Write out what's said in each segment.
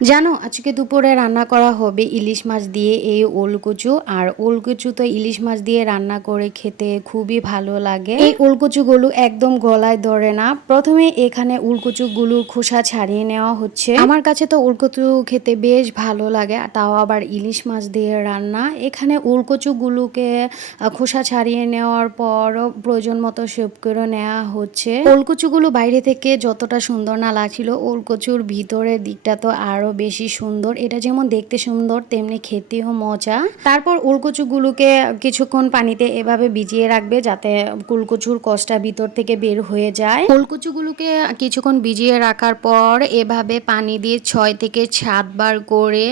জানো, আজকে দুপুরে রান্না করা হবে ইলিশ মাছ দিয়ে এই ওলকুচু। আর ওলকুচু তো ইলিশ মাছ দিয়ে রান্না করে খেতে খুবই ভালো লাগে। এই ওলকুচুগুলো একদম গলায় ধরে না। প্রথমে এখানে উলকুচুগুলোর খোসা ছাড়িয়ে নেওয়া হচ্ছে। আমার কাছে তো উলকুচু খেতে বেশ ভালো লাগে, তাও আবার ইলিশ মাছ দিয়ে রান্না। এখানে উলকুচুগুলোকে খোসা ছাড়িয়ে নেওয়ার পর প্রয়োজন মতো শেপ করে নেওয়া হচ্ছে। ওলকুচুগুলো বাইরে থেকে যতটা সুন্দর না লাগছিল, ওলকচুর ভিতরের দিকটা তো আরও বেশি সুন্দর। এটা যেমন দেখতে সুন্দর, তেমনি খেতেও মজা। তারপর উলকচুগুলোকে কিছুক্ষণ পানিতে এভাবে ভিজিয়ে রাখবে যাতে কুলকচুর কষ্টা ভিতর থেকে বের হয়ে যায়। উলকচুগুলোকে কিছুক্ষণ ভিজিয়ে রাখার পর এভাবে পানি দিয়ে ছয় থেকে সাতবার করে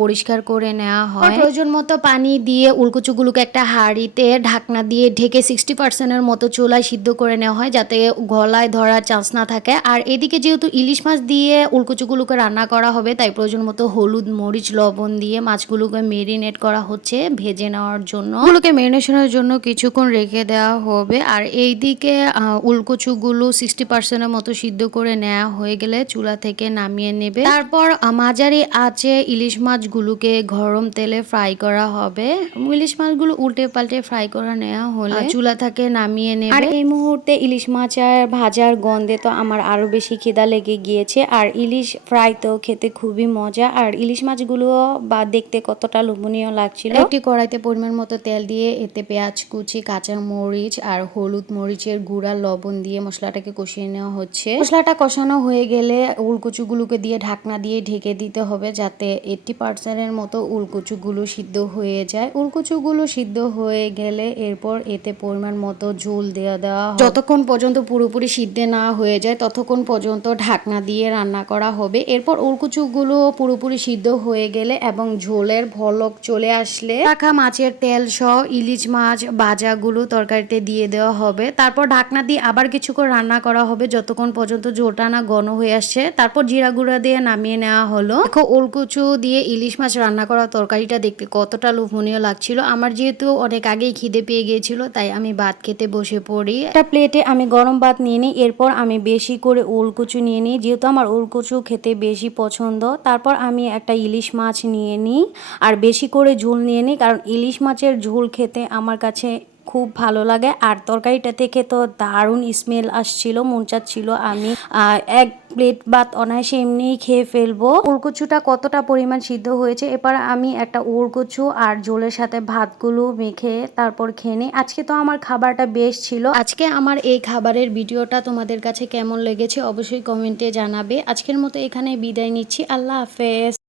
পরিষ্কার করে নেওয়া হয়। প্রয়োজন মতো পানি দিয়ে উলকচুগুলোকে একটা হাঁড়িতে ঢাকনা দিয়ে ঢেকে সিক্সটি পার্সেন্টের মতো চুলায় সিদ্ধ করে নেওয়া হয় যাতে গলায় ধরার চান্স না থাকে। আর এদিকে যেহেতু ইলিশ মাছ দিয়ে উলকচুগুলোকে রান্না করা হবে তাই প্রয়োজন মতো হলুদ মরিচ লবণ দিয়ে মাছগুলোকে মেরিনেট করা হচ্ছে ভেজে নেওয়ার জন্য। ওগুলোকে মেরিনেশনের জন্য কিছুক্ষণ রেখে দেওয়া হবে। আর এইদিকে আহ, উলকচুগুলো সিক্সটি পার্সেন্টের মতো সিদ্ধ করে নেওয়া হয়ে গেলে চুলা থেকে নামিয়ে নেবে। তারপর মাঝারি আছে ইলিশ মাছগুলোকে গরম তেলে ফ্রাই করা হবে। ইলিশ মাছগুলো উল্টে পাল্টে ফ্রাই করা নেওয়া হলে চুলা থেকে নামিয়ে নেবে। আর এই মুহূর্তে ইলিশ মাছ আর ভাজার গন্ধে তো আমার আরও বেশি খিদা লেগে গিয়েছে। আর ইলিশ ফ্রাই তো খেতে খুবই মজা। আর ইলিশ মাছগুলো বা দেখতে কতটা লোভনীয় লাগছিল। একটি কড়াইতে পরিমাণ মতো তেল দিয়ে এতে পেঁয়াজ, কুচি, কাঁচা মরিচ আর হলুদ মরিচের গুঁড়া, লবণ দিয়ে মশলাটাকে কষিয়ে নেওয়া হচ্ছে। মশলাটা কষানো হয়ে গেলে উলকুচুগুলোকে দিয়ে ঢাকনা দিয়ে ঢেকে দিতে হবে যাতে এইটটি পার্সেন্টের মতো উলকুচুগুলো সিদ্ধ হয়ে যায়। উলকুচুগুলো সিদ্ধ হয়ে গেলে এরপর এতে পরিমাণ মতো ঝোল দেওয়া দেওয়া। যতক্ষণ পর্যন্ত পুরোপুরি সিদ্ধে না হয়ে যায়, ততক্ষণ পর্যন্ত ঢাকনা দিয়ে রান্না করা হবে। এরপর উলকুচুগুলো পুরোপুরি সিদ্ধ হয়ে গেলে এবং ঝোলের ভলক চলে আসলে রাখা মাছের তেল সহ ইলিশ মাছ ভাজাগুলো তরকারিতে দিয়ে দেওয়া হবে। তারপর ঢাকনা দিয়ে আবার কিছুক্ষণ রান্না করা হবে। যতক্ষণ পর্যন্ত ঝোলটা না ঘন হয়ে আসছে, তারপর জিরা গুঁড়া দিয়ে নামিয়ে নেওয়া হলো। দেখো, ওলকুচু দিয়ে ইলিশ মাছ রান্না করা তরকারিটা দেখতে কতটা লোভনীয় লাগছিল। আমার যেহেতু অনেক আগেই খিদে পেয়ে গিয়েছিল, তাই আমি ভাত খেতে বসে পড়ি। একটা প্লেটে আমি গরম ভাত নিয়ে নিই, এরপর আমি বেশি করে ওলকুচু নিয়ে নিই। যেহেতু আমার ওলকুচু খেতে বেশি পছন্দ তারপর আমি একটা ইলিশ মাছ নিয়ে নিই আর বেশি করে ঝোল নিয়ে নিই, কারণ ইলিশ মাছের ঝোল খেতে আমার কাছে খুব ভালো লাগে। আর তরকারিটা থেকে তো দারুণ স্মেল আসছিল, মন চাচ্ছিল আমি এক প্লেট ভাত অনায়াসে এমনিই খেয়ে ফেলব। ওলকচুটা কতটা পরিমাণ সিদ্ধ হয়েছে? এবার আমি একটা ওরকুচু আর জোলের সাথে ভাতগুলো মেখে তারপর খেয়ে নিই। আজকে তো আমার খাবারটা বেশ ছিল। আজকে আমার এই খাবারের ভিডিওটা তোমাদের কাছে কেমন লেগেছে অবশ্যই কমেন্টে জানাবে। আজকের মতো এখানে বিদায় নিচ্ছি। আল্লাহ হাফেজ।